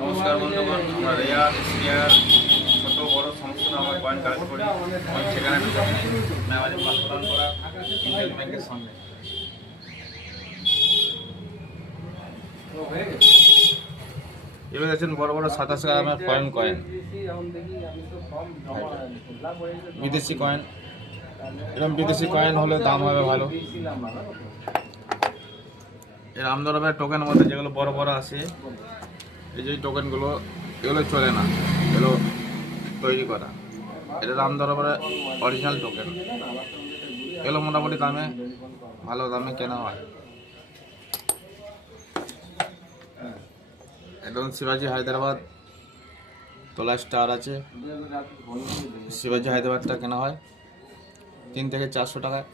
নমস্কার রেয়ার ছোটো সমস্ত আমার করি। সেখানে এবার আছেন বড় বড় সাতাশ গ্রামের কয়েন কয়েন বিদেশি কয়েন এরকম বিদেশি কয়েন হলে দাম হবে ভালো। এর আমদরবের টোকেন মধ্যে যেগুলো বড় বড় আছে। এই যে টোকেনগুলো এগুলো চলে না। এগুলো তৈরি করা। এটা রামদরবারে অরিজিনাল টোকেন এগুলো মোটামুটি দামে, ভালো দামে কেনা হয়। একদম শিবাজি হায়দ্রাবাদ তোলা স্টার আছে। শিবাজি হায়দ্রাবাদটা কেনা হয়। তিন থেকে চারশো টাকায়।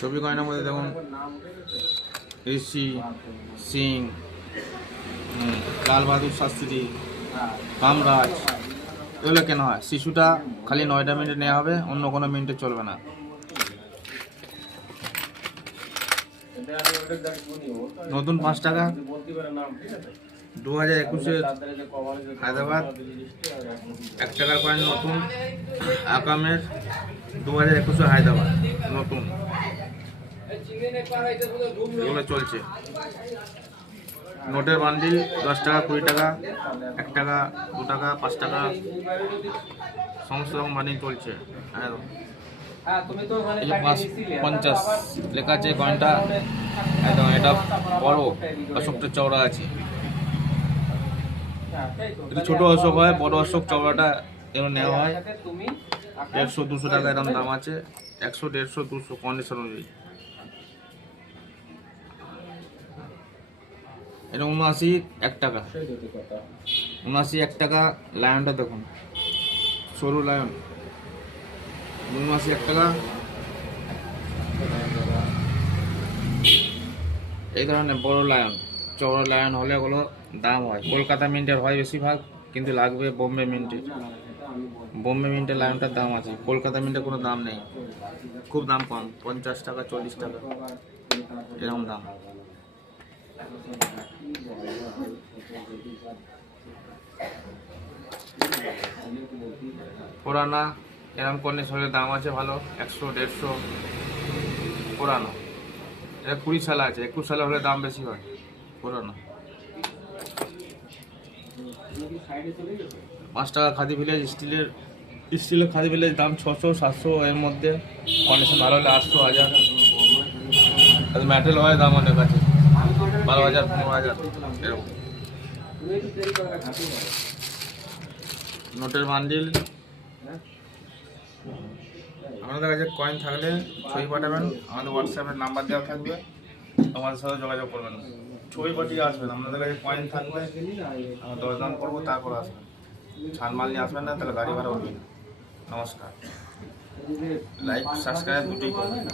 ছবি গয়নার মধ্যে দেখুন। ঋষি সিং লাল বাহাদুর শাস্ত্রী, কামরাজ, এগুলো কেন হয়। শিশুটা খালি নয়টা মিনিটে নেওয়া হবে, অন্য কোনো মিনিটে চলবে না। নতুন পাঁচ টাকা। দু হাজার একুশে হায়দ্রাবাদ। এক টাকার কয়েন নতুন। আকামের দু হাজার একুশে হায়দ্রাবাদ নতুন এগুলো চলছে। নোটের বান্ডিল দশ টাকা কুড়ি টাকা এক টাকা দু টাকা পাঁচ টাকা সমস্ত রকম বান্ডিল চলছে। হ্যাঁ পঞ্চাশ লেখা আছে কয়েনটা একদম এটা বড় অশোকটা চওড়া আছে। হ্যাঁ, ছোট অশোক হয় বড় অশোক চওড়াটা এগুলো নেওয়া হয়। দেড়শো দুশো টাকা এরকম দাম আছে। একশো দেড়শো দুশো কন্ডিশন অনুযায়ী। এটা উনআশি এক টাকা। উনআশি এক টাকা। লায়নটা দেখুন। সরু লায়ন উনআশি এক টাকা। এই ধরনের বড় লায়ন চওড়া লায়ন হলে ওগুলো দাম হয়। কলকাতা মিন্টের হয় বেশিরভাগ কিন্তু লাগবে বোম্বে মিন্টের বোম্বে মিন্টের লায়নটার দাম আছে। কলকাতা মিন্টের কোনো দাম নেই। খুব দাম কম, পঞ্চাশ টাকা, চল্লিশ টাকা। এরকম দাম। পুরানা এরকম কন্ডিশনের দাম আছে ভালো, একশো, দেড়শো। পুরানো। এটা কুড়ি সালে আছে, একুশ সালে হলে দাম বেশি হয়। পুরানো। পাঁচ টাকা খাদি ভিলেজ স্টিলের স্টিলের খাদি ভিলেজ দাম ছশো, সাতশো এর মধ্যে। কন্ডিশন ভালো হলে আটশো, হাজার। আর মেটেল হয় দাম অনেক আছে। বারো হাজার, পনেরো হাজার, এরকম। নোটের বান্ডিল আমাদের কাছে কয়েন থাকলে ছবি পাঠাবেন। আমাদের হোয়াটসঅ্যাপের নাম্বার দেওয়া থাকবে। আমাদের সাথে যোগাযোগ করবেন। ছবি পাঠিয়ে আসবেন, আপনাদের কাছে পয়েন্ট থাকবে আমরা দরদাম করব, তারপর আসবেন। ছানমাল নিয়ে আসবেন না, তাহলে গাড়ি ভাড়া উঠবে না। নমস্কার। লাইক সাবস্ক্রাইব দুটোই করবেন।